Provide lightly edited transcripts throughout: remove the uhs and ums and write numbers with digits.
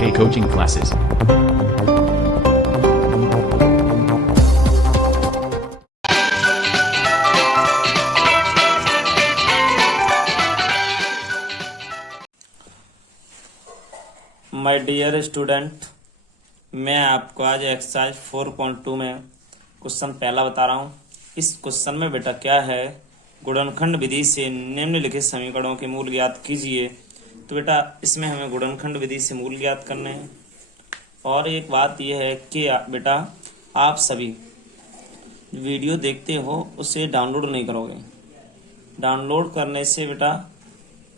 K coaching classes. My dear student, मैं आपको आज एक्सरसाइज 4.2 में क्वेश्चन पहला बता रहा हूँ। इस क्वेश्चन में बेटा क्या है, गुणनखंड विधि से निम्नलिखित समीकरणों के मूल ज्ञात कीजिए। तो बेटा इसमें हमें गुणनखंड विधि से मूल ज्ञात करने हैं। और एक बात यह है कि बेटा आप सभी वीडियो देखते हो उसे डाउनलोड नहीं करोगे। डाउनलोड करने से बेटा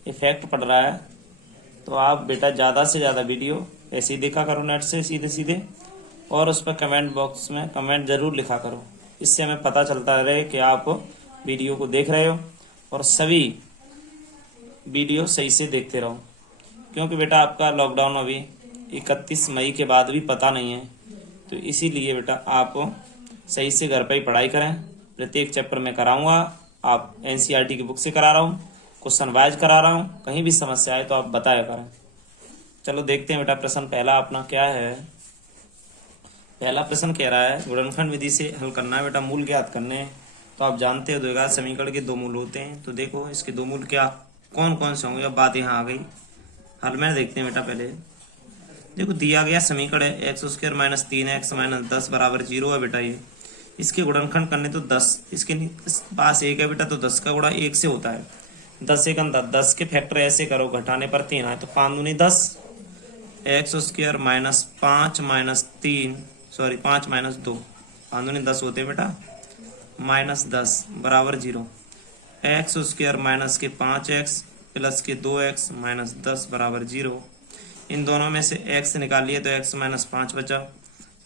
इफेक्ट पड़ रहा है, तो आप बेटा ज़्यादा से ज़्यादा वीडियो ऐसे ही देखा करो नेट से सीधे सीधे, और उस पर कमेंट बॉक्स में कमेंट ज़रूर लिखा करो। इससे हमें पता चलता रहे कि आप वीडियो को देख रहे हो और सभी वीडियो सही से देखते रहो। क्योंकि बेटा आपका लॉकडाउन अभी 31 मई के बाद भी पता नहीं है, तो इसीलिए बेटा आप सही से घर पर ही पढ़ाई करें। प्रत्येक चैप्टर में कराऊंगा, आप NCERT की बुक से करा रहा हूँ, क्वेश्चन वाइज करा रहा हूँ। कहीं भी समस्या आए तो आप बताया करें। चलो देखते हैं बेटा प्रश्न पहला अपना क्या है। पहला प्रश्न कह रहा है गुणनखंड विधि से हल करना है बेटा, मूल ज्ञात करने हैं। तो आप जानते हो द्विघात समीकरण के दो मूल होते हैं। तो देखो इसके दो मूल क्या कौन कौन से होंगे। अब बात यहाँ आ गई, हल में देखते हैं बेटा। पहले देखो दिया गया समीकरण है x² - 3x - 10 = 0 है बेटा। ये इसके गुणनखंड करने तो 10, इसके पास 1 है बेटा, तो 10 का गुणा 1 से होता है। 10 एक अंदर 10 के फैक्टर ऐसे करो, घटाने पर 3 आए तो 5 दूनी 10। x² - 5 - 2 5 दूनी 10 होते हैं बेटा, -10 = 0। x² - के 5x प्लस के 2x - 10 = 0। इन दोनों में से x निकाल लिया तो x - 5 बचा,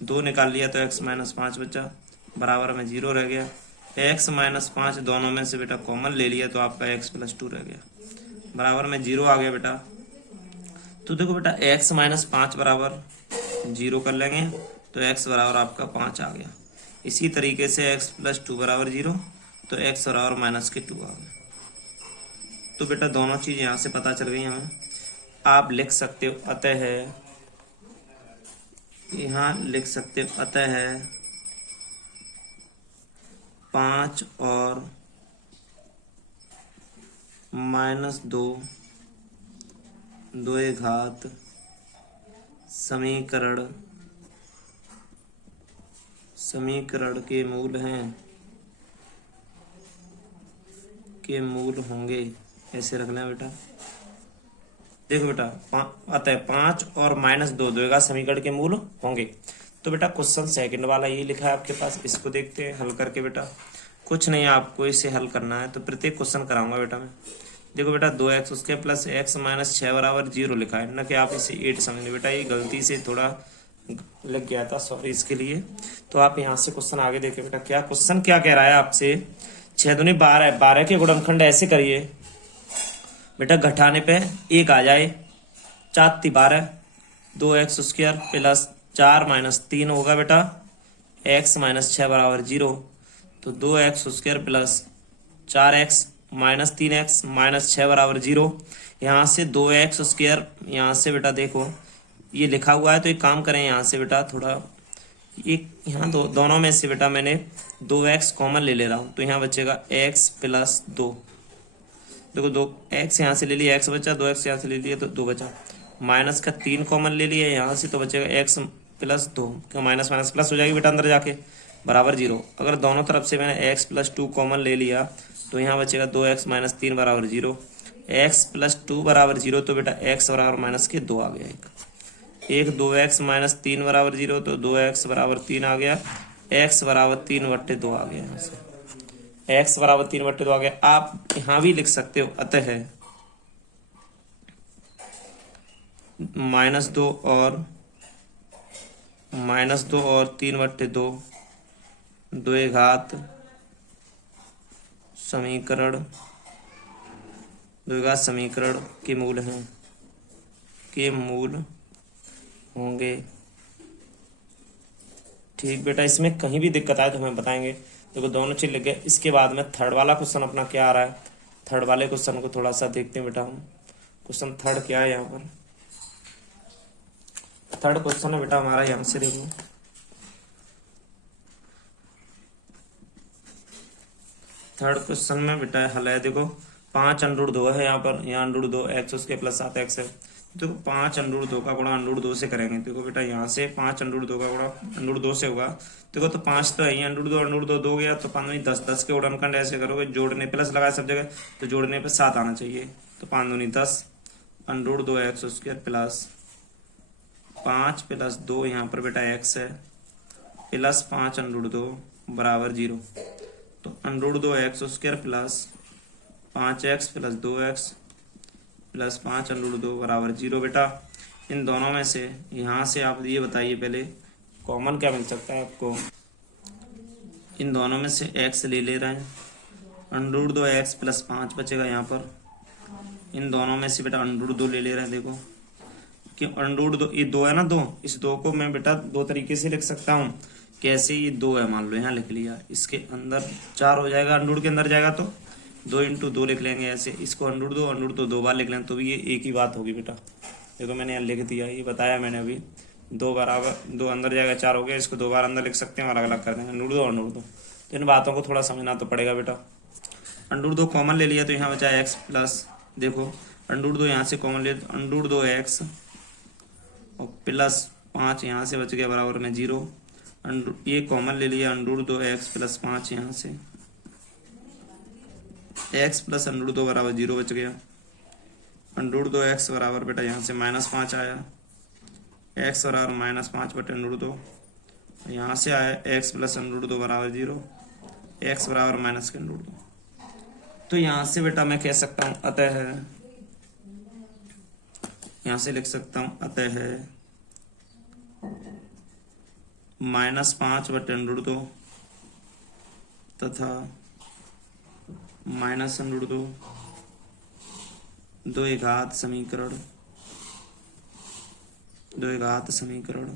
2 निकाल लिया तो x - 5 बचा, बराबर में 0 रह गया। x - 5 दोनों में से बेटा कॉमन ले लिया तो आपका x + 2 रह गया, बराबर में 0 आ गया बेटा। तो देखो बेटा x - 5 बराबर 0 कर लेंगे तो x बराबर आपका 5 आ गया। इसी तरीके से x + 2 = 0, तो x बराबर -2 आ गया। तो बेटा दोनों चीज़ यहाँ से पता चल गई हमें। आप लिख सकते हो अतः है, यहाँ लिख सकते हो अतः है 5 और -2 द्विघात समीकरण के मूल होंगे। ऐसे रख लें बेटा। देखो बेटा अतः 5 और -2 द्विघात समीकरण के मूल होंगे। तो बेटा क्वेश्चन सेकंड वाला ये लिखा है आपके पास, इसको देखते हैं हल करके बेटा। कुछ नहीं, आपको इसे हल करना है। तो प्रत्येक क्वेश्चन कराऊंगा बेटा मैं। देखो बेटा 2x उसके प्लस x - 6 = 0 लिखा है ना, कि आप इसे 8 समझ लें बेटा। ये गलती से थोड़ा लग गया था, सॉरी इसके लिए। तो आप यहाँ से क्वेश्चन आगे देखिए बेटा। क्या क्वेश्चन क्या कह रहा है आपसे, 6 दूनी 12, 12 के गुणनखंड ऐसे करिए बेटा, घटाने पे 1 आ जाए, 4 × 12, 2x² प्लस 4 - 3 होगा बेटा, x - 6 = 0। तो 2x² प्लस 4x - 3x - 6 = 0। यहाँ से 2x², यहाँ से बेटा देखो ये लिखा हुआ है, तो एक काम करें यहाँ से बेटा थोड़ा एक यहाँ दोनों में से बेटा मैंने 2x कॉमन ले रहा हूँ, तो यहाँ बचेगा x + 2। देखो 2x यहाँ से ले लिया, x बचा, 2x यहाँ से ले लिया तो 2 बचा, माइनस का 3 कॉमन ले लिया यहाँ से, तो बचेगा x + 2, क्यों माइनस माइनस प्लस हो जाएगी बेटा अंदर जाके, बराबर 0। अगर दोनों तरफ से मैंने x + 2 कॉमन ले लिया तो यहाँ बचेगा 2x - 3 = 0, x + 2 = 0। तो बेटा x बराबर -2 आ गया। एक 2x - 3 = 0, तो 2x = 3 आ गया, x = 3/2 आ गया। यहाँ से x = 3/2 आ गया। आप यहाँ भी लिख सकते हो अतः है -2 और 3/2 द्विघात समीकरण के मूल होंगे। ठीक बेटा, इसमें कहीं भी दिक्कत आए तो हमें बताएंगे। देखो दोनों चीज लिख गए। इसके बाद में थर्ड वाला क्वेश्चन अपना क्या आ रहा है, थर्ड वाले क्वेश्चन को थोड़ा सा देखते हैं बेटा हम। क्वेश्चन थर्ड क्या है यहाँ पर, थर्ड क्वेश्चन है बेटा हमारा, यहाँ से देखो थर्ड क्वेश्चन में बेटा हल है, देखो 5√2 है यहाँ पर, यहाँ √2 x उसके प्लस 7x है। देखो 5√2 का गुणा √2 से करेंगे। देखो बेटा यहाँ से 5√2 का गुणा √2 से होगा। देखो तो 5 तो है ही, √2 2 गया तो 5 10, 10 के गुणनखंड ऐसे करोगे, जोड़ने प्लस लगाए सब जगह, तो जोड़ने पे 7 आना चाहिए। तो 5 दूनी 10, √2x² प्लस 5 प्लस 2 यहाँ पर बेटा x है, प्लस 5√2 बराबर 0। तो √2x² plus 5x plus 2x plus 5√2 बराबर 0। बेटा इन दोनों में से यहाँ से आप ये बताइए पहले कॉमन क्या मिल सकता है आपको। इन दोनों में से x ले रहे हैं, √2x प्लस 5 बचेगा यहाँ पर। इन दोनों में से बेटा √2 ले रहे हैं। देखो कि √2 ये 2 है ना, 2, इस 2 को मैं बेटा 2 तरीके से लिख सकता हूँ। कैसे, ये 2 है मान लो, यहाँ लिख लिया, इसके अंदर 4 हो जाएगा, √ के अंदर जाएगा तो 2 × 2 लिख लेंगे ऐसे। इसको √2 2 बार लिख लेंगे तो भी ये एक ही बात होगी बेटा। देखो मैंने यहाँ लिख दिया, ये बताया मैंने अभी, 2 बराबर 2 अंदर जाएगा 4 हो गया, इसको 2 बार अंदर लिख सकते हैं, अलग अलग कर देंगे √2 तो इन बातों को थोड़ा समझना तो पड़ेगा बेटा। √2 कॉमन ले लिया तो यहाँ बचा x प्लस, देखो √2 यहाँ से कॉमन ले √2x और प्लस 5 यहाँ से बच गया बराबर में 0। ये कॉमन ले लिया √2x प्लस 5 यहाँ से, x प्लस √2 बराबर 0 बच गया। √2x बराबर बेटा यहाँ से -5 आया, x बराबर -5 बटे √2, यहाँ से आया x प्लस √2 बराबर 0, x बराबर माइनस के √2। तो यहाँ से बेटा मैं कह सकता हूँ अतः, यहाँ से लिख सकता हूँ अतः -5 बटे √2 तथा -√2 द्विघात समीकरण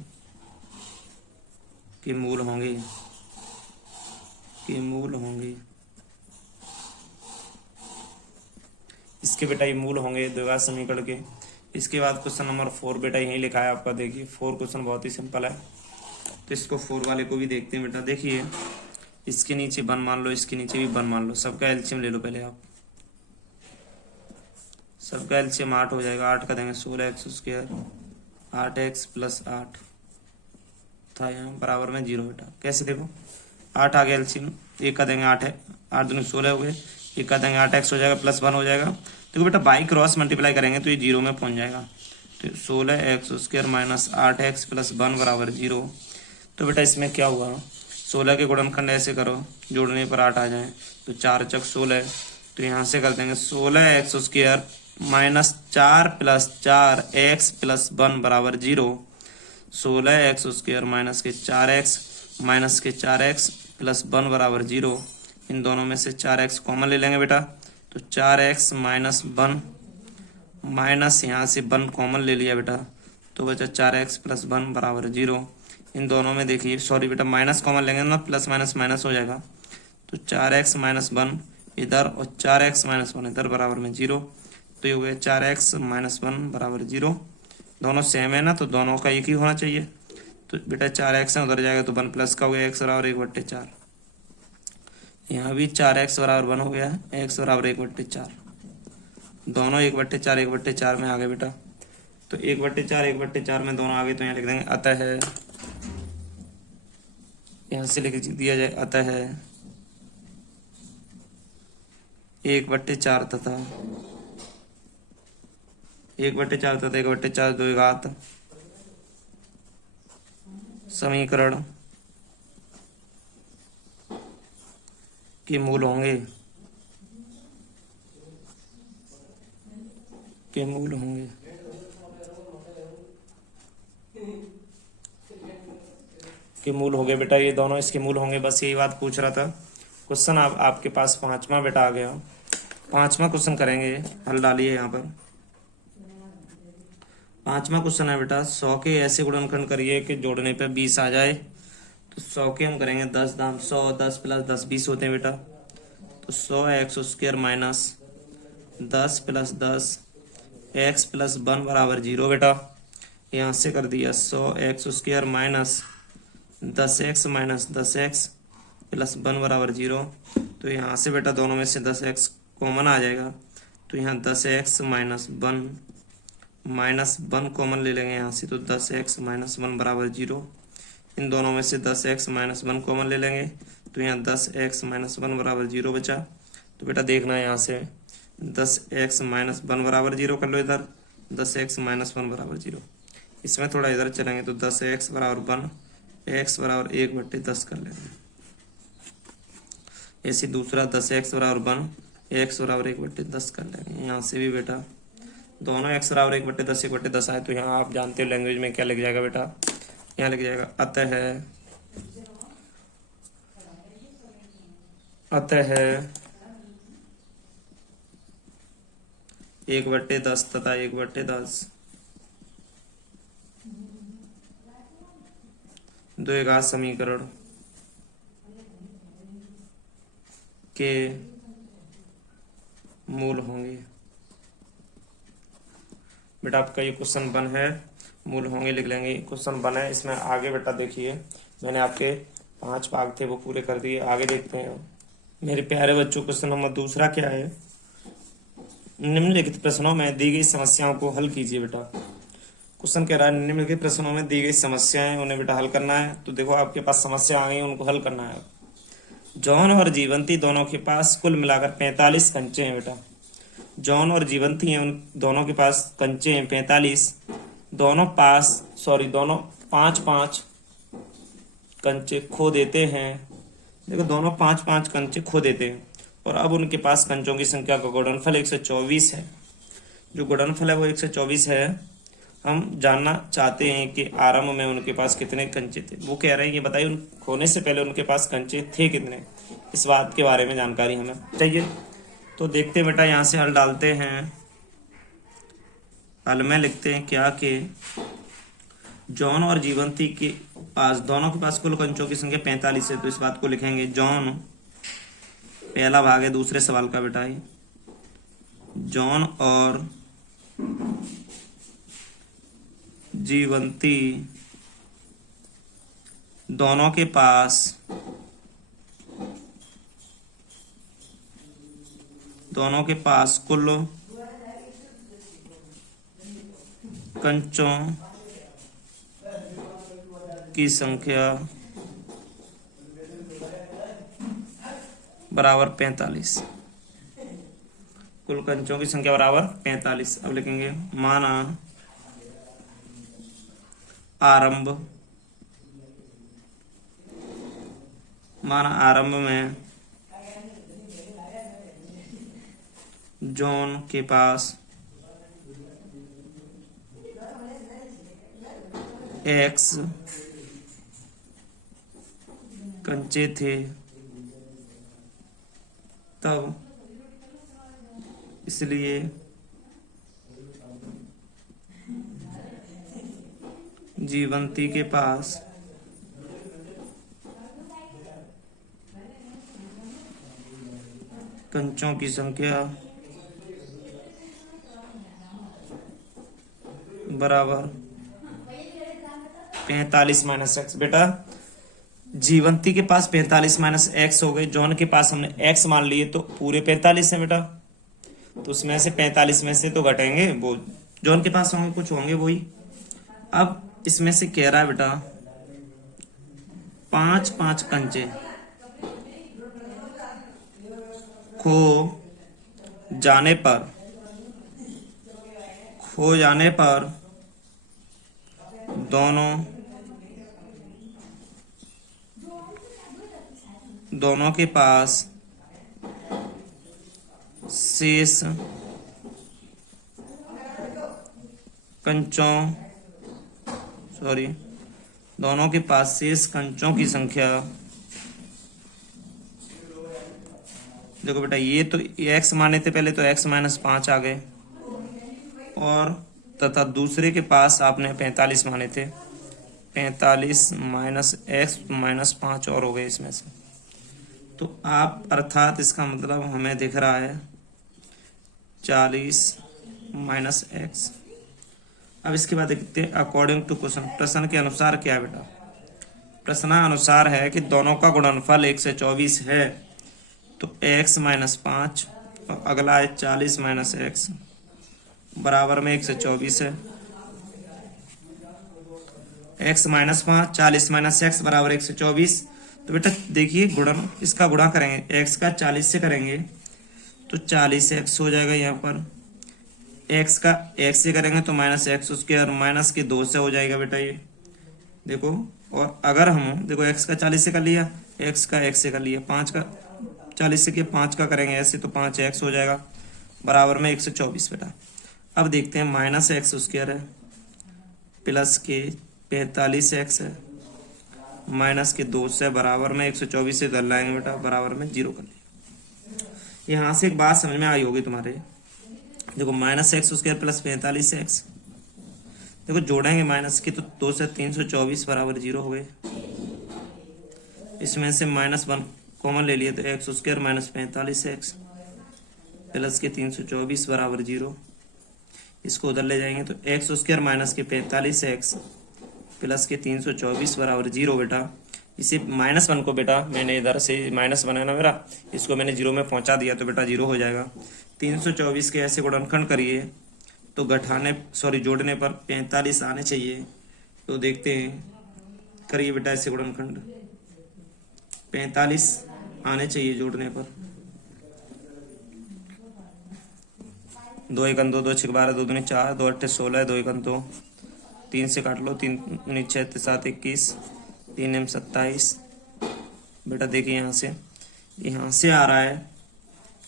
के मूल होंगे, इसके बेटा ये मूल होंगे द्विघात समीकरण के। इसके बाद क्वेश्चन नंबर 4 बेटा यही लिखा है आपका, देखिए 4 क्वेश्चन बहुत ही सिंपल है, तो इसको 4 वाले को भी देखते हैं बेटा। देखिए इसके नीचे 1 मान लो, इसके नीचे भी 1 मान लो, सबका एलसीएम ले लो पहले आप। सबका एलसीएम 8 हो जाएगा, 8 का देंगे 16x², 8x प्लस 8 था यहाँ बराबर में 0 बेटा। कैसे, देखो 8 आ गया एलसीएम, एक का देंगे 8 है, 8 दूनी 16 हो गए, एक का देंगे 8x हो जाएगा प्लस 1 हो जाएगा। देखो बेटा बाई क्रॉस मल्टीप्लाई करेंगे तो ये 0 में पहुंच जाएगा। तो 16x² माइनस 8x प्लस 1 बराबर 0। तो बेटा इसमें क्या हुआ, 16 के गुणनखंड ऐसे करो, जोड़ने पर 8 आ जाए, तो 4 × 16, तो यहाँ से कर देंगे 16x² minus 4 plus 4x plus 1 बराबर 0। 16x² माइनस के 4x माइनस के 4x प्लस 1 बराबर 0। इन दोनों में से 4x कॉमन ले लेंगे बेटा, तो 4x माइनस 1 माइनस यहाँ से 1 कॉमन ले लिया बेटा, तो बचा 4x प्लस 1 बराबर 0। इन दोनों में देखिए, सॉरी बेटा माइनस कॉमन लेंगे ना, प्लस माइनस माइनस हो जाएगा, तो 4x माइनस 1 इधर और 4x माइनस 1 इधर बराबर में 0। तो ये हो गया 4x माइनस 1 बराबर 0। दोनों सेम है ना, तो दोनों का एक ही होना चाहिए। तो बेटा 4x है, उधर जाएगा तो 1 प्लस का हो गया, x बराबर 1/4। यहाँ भी 4x बराबर 1 हो गया, x बराबर 1/4। दोनों 1/4 1/4 में आ गए बेटा, तो 1/4 1/4 में दोनों आ गए, तो यहाँ लिख देंगे अतः, यहाँ से लिख दिया जाए अतः 1/4 तथा 1/4 द्विघात समीकरण के मूल होंगे, के मूल हो गए बेटा, ये दोनों इसके मूल होंगे। बस यही बात पूछ रहा था। क्वेश्चन आपके पास 5वां बेटा आ गया। 5वां क्वेश्चन करेंगे, हल डालिए यहाँ पर। 5वां क्वेश्चन है बेटा, 100 के ऐसे गुणनखंड करिए कि जोड़ने पे 20 आ जाए। तो 100 के हम करेंगे 10 दाम, 100 10 प्लस 10 20 होते हैं बेटा। तो 100x² minus 10 plus 10 x plus 1 बराबर 0 बेटा। यहाँ से कर दिया 100x² minus 10x minus 10x plus 1 बराबर 0। तो यहाँ से बेटा दोनों में से 10x कॉमन आ जाएगा, तो यहाँ 10x माइनस 1 कॉमन ले लेंगे यहाँ से, तो 10x माइनस 1 बराबर 0। इन दोनों में से 10x माइनस 1 कॉमन ले लेंगे, तो यहाँ 10x माइनस 1 बराबर 0 बचा। तो बेटा देखना है यहाँ से 10x माइनस 1 बराबर 0 कर लो, इधर 10x माइनस 1 बराबर 0। इसमें थोड़ा इधर चलेंगे तो 10x बराबर 1, x बराबर 1/10 कर लेंगे। ऐसे दूसरा 10x बराबर 1, x बराबर 1/10 कर लेंगे। यहाँ से भी बेटा दोनों x बराबर 1/10 1/10 आए, तो यहाँ आप जानते हो लैंग्वेज में क्या लिख जाएगा बेटा, यहाँ लिख जाएगा अतः 1/10 तथा 1/10 द्विघात समीकरण के मूल होंगे। बेटा आपका ये क्वेश्चन 1 है, मूल होंगे लिख लेंगे। क्वेश्चन 1 है, इसमें आगे बेटा देखिए मैंने आपके 5 भाग थे वो पूरे कर दिए। आगे देखते हैं मेरे प्यारे बच्चों। क्वेश्चन नंबर 2 क्या है, निम्नलिखित प्रश्नों में दी गई समस्याओं को हल कीजिए। बेटा क्वेश्चन कह रहा है निम्नलिखित प्रश्नों में दी गई समस्याएं उन्हें बेटा हल करना है। तो देखो आपके पास समस्या आ गई, उनको हल करना है। जॉन और जीवंती दोनों के पास कुल मिलाकर 45 कंचे हैं। बेटा जॉन और जीवंती हैं, उन दोनों के पास कंचे हैं 45। दोनों 5-5 कंचे खो देते हैं। देखो दोनों 5-5 कंचे खो देते हैं, और अब उनके पास कंचों की संख्या का गुणनफल 124 है। जो गुणनफल है वो 124 है। हम जानना चाहते हैं कि आरंभ में उनके पास कितने कंचे थे। वो कह रहे हैं ये बताइए उन खोने से पहले उनके पास कंचे थे कितने, इस बात के बारे में जानकारी हमें चाहिए। तो देखते हैं बेटा, यहाँ से हल डालते हैं। हल में लिखते हैं क्या कि जॉन और जीवंती के पास दोनों के पास कुल कंचों की संख्या 45 है। तो इस बात को लिखेंगे जॉन, पहला भाग है दूसरे सवाल का बेटा ही, जॉन और जीवंती दोनों के पास कुल कंचों की संख्या बराबर 45। कुल कंचों की संख्या बराबर 45। अब लिखेंगे माना आरंभ में जॉन के पास X कंचे थे, तब इसलिए जीवंती के पास कंचों की संख्या बराबर 45 माइनस एक्स। बेटा जीवंती के पास 45 माइनस एक्स हो गए, जॉन के पास हमने एक्स मान लिए तो पूरे 45 है बेटा। तो उसमें से 45 में से तो घटेंगे, वो जॉन के पास होंगे कुछ होंगे वही। अब इसमें से कह रहा है बेटा 5-5 कंचे खो जाने पर दोनों के पास शेष कंचों की संख्या, देखो बेटा ये तो x माने थे पहले, तो x माइनस 5 आ गए, और तथा दूसरे के पास आपने 45 माने थे, 45 माइनस एक्स माइनस 5 और हो गए इसमें से। तो आप अर्थात इसका मतलब हमें दिख रहा है 40 माइनस एक्स। अब इसके बाद देखते हैं अकॉर्डिंग टू क्वेश्चन, प्रश्न के अनुसार क्या है बेटा। प्रश्नानुसार है कि दोनों का गुणनफल 1 से 24 है, तो x माइनस 5 और अगला है 40 माइनस एक्स बराबर में 1 से 24 है। x माइनस 5 40 माइनस एक्स बराबर 1 से 24। तो बेटा देखिए गुणन, इसका गुणा करेंगे, x का 40 से करेंगे तो 40 एक्स हो जाएगा। यहाँ पर x का x से करेंगे तो माइनस एक्स उसके और माइनस के 2 से हो जाएगा बेटा ये देखो। और अगर हम देखो x का 40 से कर लिया, x का x से कर लिया, 5 का 40 से किया, 5 का करेंगे ऐसे तो 5x हो जाएगा बराबर में 1 से 24 बेटा। अब देखते हैं माइनस एक्स स्क्वायर है प्लस के 45x है माइनस के 2 से बराबर में 124 से इधर लाएंगे बेटा बराबर में 0 कर लिया। यहाँ से एक बात समझ में आई होगी तुम्हारे, देखो minus x square plus 45x, देखो जोड़ेंगे माइनस की तो 2 से 324 बराबर 0 हो गए। इसमें से -1 कॉमन ले लिए तो x square minus 45x plus के 324 बराबर 0। इसको उधर ले जाएंगे तो एक्स स्क्वायर माइनस के 45x प्लस के 324 बराबर 0 बेटा। इसे -1 को बेटा मैंने इधर से -1 है ना मेरा, इसको मैंने 0 में पहुंचा दिया तो बेटा 0 हो जाएगा। 324 के ऐसे गुणनखंड करिए तो जोड़ने पर 45 आने चाहिए। तो देखते हैं, करिए बेटा ऐसे गुणनखंड, 45 आने चाहिए जोड़ने पर। 2 1 2 2 6 12 2 दूनी 4 2 8 16 2 1 2 3 से काट लो, 3 दूनी 6 7 21 3 एम 27 बेटा। देखिए यहाँ से आ रहा है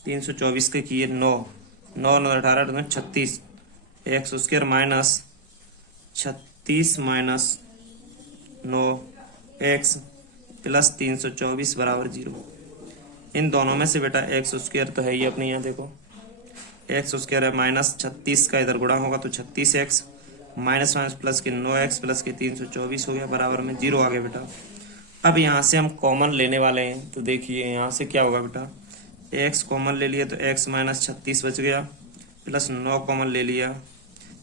324 के किए 9 9 9 18 2 36 x square minus 36 minus 9 x plus 324 बराबर 0। इन दोनों में से बेटा एक्स स्क्वायर तो है ही अपने, यहाँ देखो एक्स स्क्वायर है माइनस 36 का इधर गुणा होगा तो 36x माइनस माइनस प्लस के 9x प्लस के 324 हो गया बराबर में 0 आ गया बेटा। अब यहाँ से हम कॉमन लेने वाले हैं तो देखिए यहाँ से क्या होगा बेटा, x कॉमन ले लिया तो x माइनस 36 बच गया प्लस 9 कॉमन ले लिया।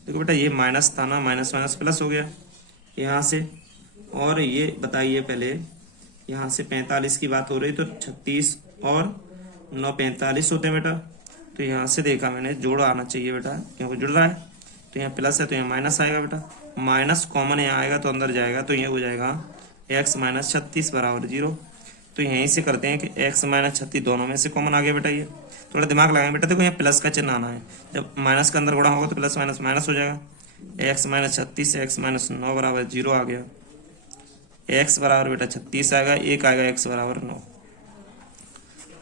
देखो बेटा ये माइनस था ना, माइनस माइनस प्लस हो गया यहाँ से। और ये बताइए पहले, यहाँ से 45 की बात हो रही तो 36 और 9 45 होते हैं बेटा। तो यहाँ से देखा मैंने जोड़ आना चाहिए बेटा, क्योंकि जुड़ रहा है तो यहाँ प्लस है तो यहाँ माइनस आएगा बेटा। माइनस कॉमन यहाँ आएगा तो अंदर जाएगा तो ये हो जाएगा x माइनस 36 बराबर 0। तो यहीं से करते हैं कि x माइनस 36 दोनों में से कॉमन आ गया बेटा। ये थोड़ा दिमाग लगाएं बेटा, देखो यहाँ प्लस का चिन्ह आना है, जब माइनस का अंदर गुणा होगा तो प्लस माइनस माइनस हो जाएगा। x माइनस 36 x माइनस 9 बराबर 0 आ गया। x बराबर बेटा 36 आएगा, एक आएगा x बराबर 9।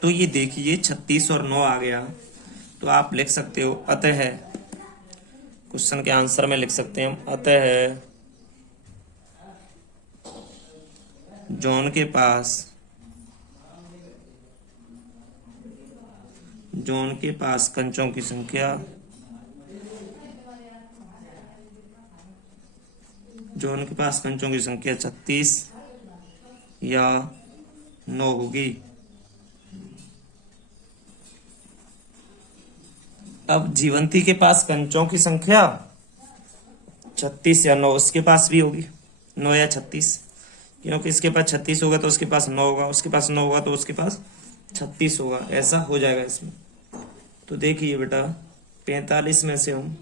तो ये देखिए 36 और 9 आ गया। तो आप लिख सकते हो अतः, क्वेश्चन के आंसर में लिख सकते हैं हम, अतः जॉन के पास कंचों की संख्या जॉन के पास कंचों की संख्या 36 या 9 होगी। अब जीवंती के पास कंचों की संख्या 36 या 9 उसके पास भी होगी, 9 या 36, क्योंकि इसके पास 36 होगा तो उसके पास 9 होगा, उसके पास 9 होगा तो उसके पास 36 होगा, ऐसा हो जाएगा इसमें। तो देखिए बेटा 45 में से हम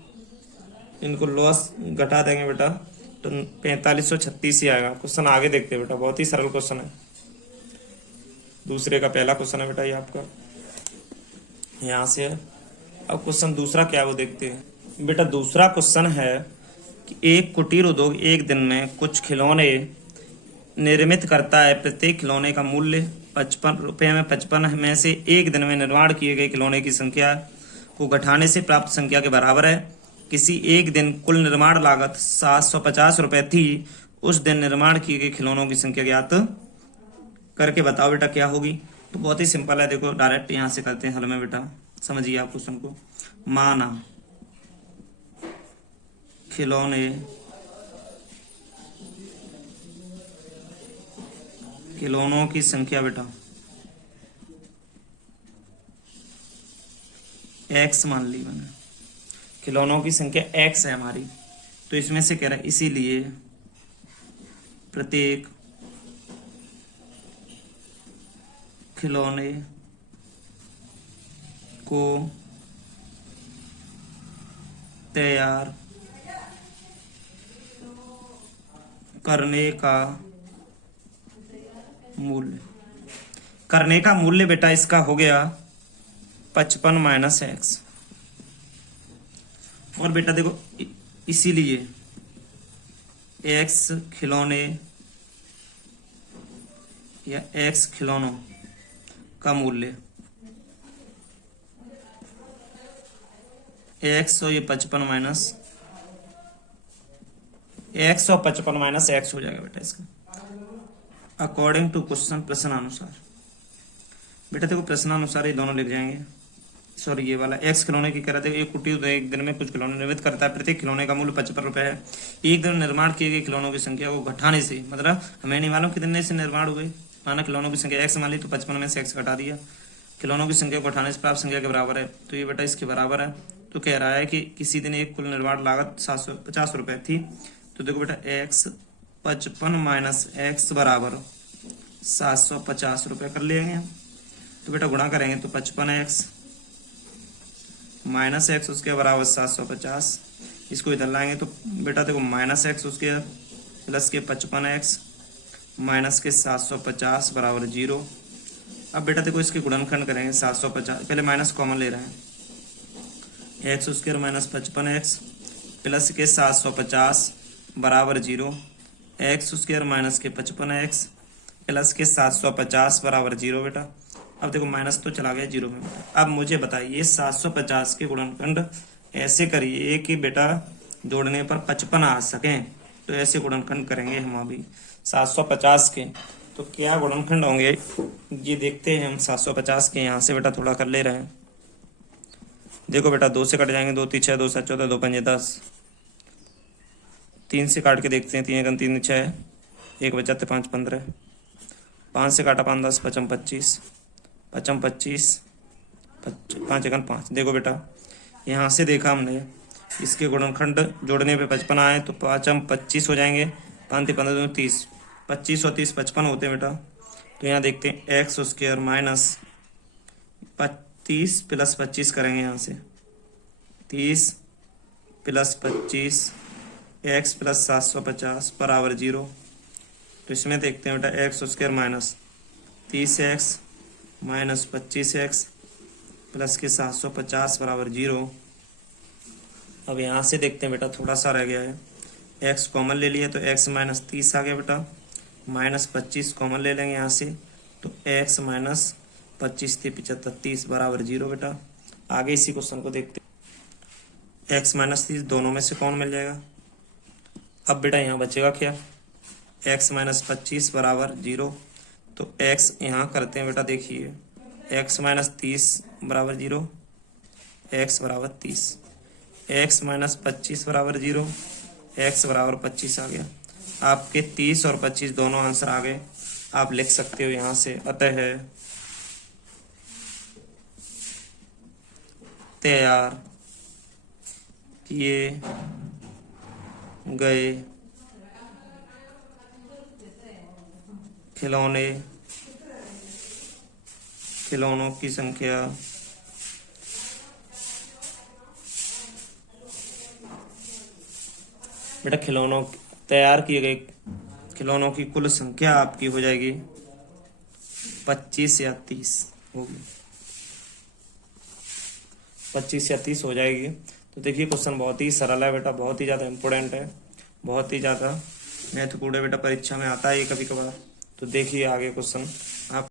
इनको लॉस घटा देंगे बेटा तो 4536 ही आएगा। क्वेश्चन आगे देखते हैं बेटा, बहुत ही सरल क्वेश्चन है, दूसरे का पहला क्वेश्चन है बेटा ये आपका, यहाँ से है। अब क्वेश्चन दूसरा क्या है वो देखते हैं बेटा। दूसरा क्वेश्चन है कि एक कुटीर उद्योग एक दिन में कुछ खिलौने निर्मित करता है, प्रत्येक खिलौने का मूल्य 55 रुपये में 55 में से एक दिन में निर्माण किए गए खिलौने की संख्या को घटाने से प्राप्त संख्या के बराबर है। किसी एक दिन कुल निर्माण लागत 750 रुपये थी, उस दिन निर्माण किए गए खिलौनों की संख्या ज्ञात करके बताओ बेटा क्या होगी। तो बहुत ही सिंपल है, देखो डायरेक्ट यहाँ से करते हैं हल में बेटा, समझिए आप क्वेश्चन को। माना खिलौनों की संख्या बेटा x मान ली मैंने, खिलौनों की संख्या x है हमारी, तो इसमें से कह रहा है इसीलिए प्रत्येक खिलौने को तैयार करने का मूल्य बेटा इसका हो गया 55 माइनस एक्स। और बेटा देखो इसीलिए एक्स खिलौने या एक्स खिलौनों का मूल्य एक्स और ये 55 माइनस एक्स और 55 माइनस एक्स हो जाएगा बेटा इसका अकॉर्डिंग टू क्वेश्चन, प्रश्नानुसार। बेटा देखो प्रश्नानुसार ये दोनों लिख जाएंगे। सॉरी ये वाला एक्स खिलौने की कह रहे थे एक कुटी एक दिन में कुछ खिलौने निर्मित करता है, प्रत्येक खिलौने का मूल्य 55 रुपए है। एक दिन निर्माण किए गए खिलौनों की संख्या को घटाने से, मतलब हमें नहीं मालूम कितने से निर्माण हुए, माना खिलौनों की संख्या एक्स मान ली तो 55 में से एक्स घटा दिया, खिलौनों की संख्या को घटाने से प्राप्त संख्या के बराबर है। तो ये बेटा इसके बराबर है। तो कह रहा है कि किसी दिन एक कुल निर्माण लागत 750 रुपए थी। तो देखो बेटा एक्स 55 माइनस एक्स बराबर 750 रुपए कर लेंगे। तो बेटा गुणा करेंगे तो 55x माइनस एक्स उसके बराबर 750। इसको इधर लाएंगे तो बेटा देखो माइनस एक्स उसके प्लस के 55x माइनस के 750 बराबर 0। अब बेटा देखो इसके गुणनखंड करेंगे 750, पहले माइनस कॉमन ले रहे हैं, x square minus 55x plus के 750 बराबर 0, एक्स स्क्वायर माइनस के 55x प्लस के 750 बराबर 0। बेटा अब देखो माइनस तो चला गया 0 में। बेटा अब मुझे बताइए 750 के गुणनखंड ऐसे करिए कि बेटा जोड़ने पर 55 आ सकें, तो ऐसे गुणनखंड करेंगे हम अभी 750 के। तो क्या गुणनखंड होंगे ये देखते हैं हम। 750 के यहाँ से बेटा थोड़ा कर ले रहे हैं। देखो बेटा 2 से कट जाएंगे, 2 3 6 2 7 14 2 5 10, 3 से काट के देखते हैं, 3 3 6, 1 बचाते 5 15, 5 से काटा 5 10 55 25 55 25 5 1 5। देखो बेटा यहाँ से देखा हमने इसके गुणनखंड जोड़ने पे 55 आए तो 5 25 हो जाएंगे, 5 15 30, 25 और 30 55 होते हैं बेटा। तो यहाँ देखते हैं एक्स स्क्वायर माइनस 30 प्लस 25 करेंगे, यहाँ से 30 प्लस 25 एक्स प्लस 750 बराबर 0। तो इसमें देखते हैं बेटा x square minus 30x minus 25x plus के 750 बराबर 0। अब यहाँ से देखते हैं बेटा थोड़ा सा रह गया है, x कॉमन ले लिया तो x माइनस 30 आ गया बेटा, माइनस 25 कॉमन ले लेंगे यहाँ से तो x माइनस 25 थी 75 30 बराबर 0। बेटा आगे इसी क्वेश्चन को देखते हैं, x माइनस 30 दोनों में से कौन मिल जाएगा। अब बेटा यहाँ बचेगा क्या, x माइनस 25 बराबर 0। तो x यहाँ करते हैं बेटा, देखिए x माइनस 30 बराबर 0, x बराबर 30, x माइनस 25 बराबर 0, x बराबर 25 आ गया। आपके 30 और 25 दोनों आंसर आ गए, आप लिख सकते हो यहाँ से। अतः तैयार किए गए खिलौनों की संख्या बेटा तैयार किए गए खिलौनों की कुल संख्या आपकी हो जाएगी 25 या 30 होगी, 25 या 30 हो जाएगी। तो देखिए क्वेश्चन बहुत ही सरल है बेटा, बहुत ही ज़्यादा इम्पोर्टेंट है, बहुत ही ज़्यादा महत्वपूर्ण है बेटा, परीक्षा में आता है ये कभी कभार। तो देखिए आगे क्वेश्चन आप